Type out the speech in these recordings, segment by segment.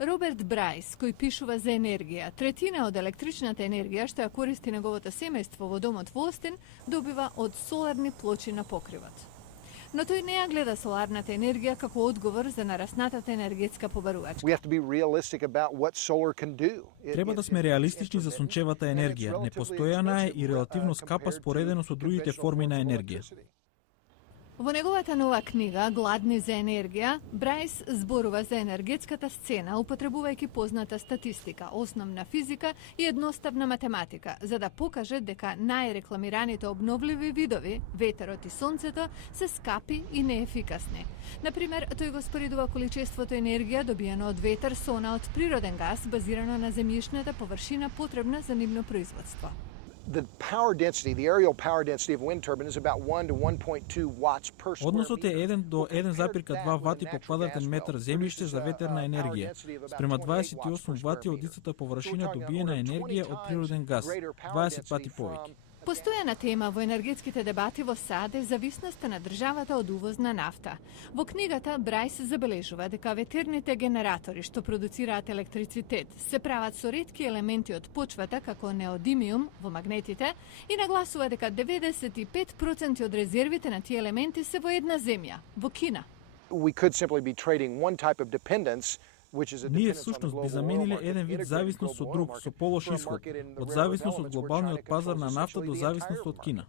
Роберт Брајс, кој пишува за енергија, третина од електричната енергија што ја користи неговото семејство во домот во Остин, добива од соларни плочи на покривот. Но тој не ја гледа соларната енергија како одговор за нараснатата енергетска побарувачка. Треба да сме реалистични за сончевата енергија. Непостојана е и релативно скапа споредено со другите форми на енергија. Во неговата нова книга Гладни за енергија, Брајс зборува за енергетската сцена, употребувајќи позната статистика, основна физика и едноставна математика, за да покаже дека најрекламираните обновливи видови, ветерот и сонцето, се скапи и неефикасни. Например, тој го споредува количеството енергија добиено од ветер со она од природен газ, базирано на земјишната површина потребна за нивно производство. The power density, the aerial power density of a wind turbine is about 1 to 1.2 watts per square meter. Односот е 1 до 1,2 вати по квадратен метар земјиште за ветерна енергија, спрема 28 вати од истата површина добиена енергија од природен газ, 20 пати повеќе. Постојана тема во енергетските дебати во САД е зависноста на државата од увоз на нафта. Во книгата Брајс забележува дека ветерните генератори што продуцираат електрицитет се прават со ретки елементи од почвата како неодимиум во магнетите и нагласува дека 95% од резервите на тие елементи се во една земја, во Кина. We could simply be trading one type of dependence. Ние всушност би замениле еден вид зависност со друг, со полош исход, од зависност од глобалниот пазар на нафта до зависност од Кина.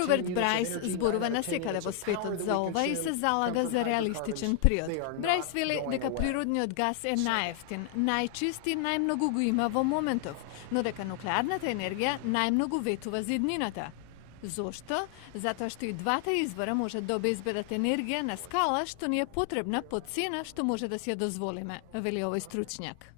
Роберт Брајс зборува насекаде во светот за ова и се залага за реалистичен приод. Брајс вели дека природниот газ е најефтин, најчист и најмногу го има во моментов, но дека нуклеарната енергија најмногу ветува за иднината. Зошто? Затоа што и двата извора можат да обезбедат енергија на скала што ни е потребна по цена што може да си ја дозволиме, вели овој стручњак.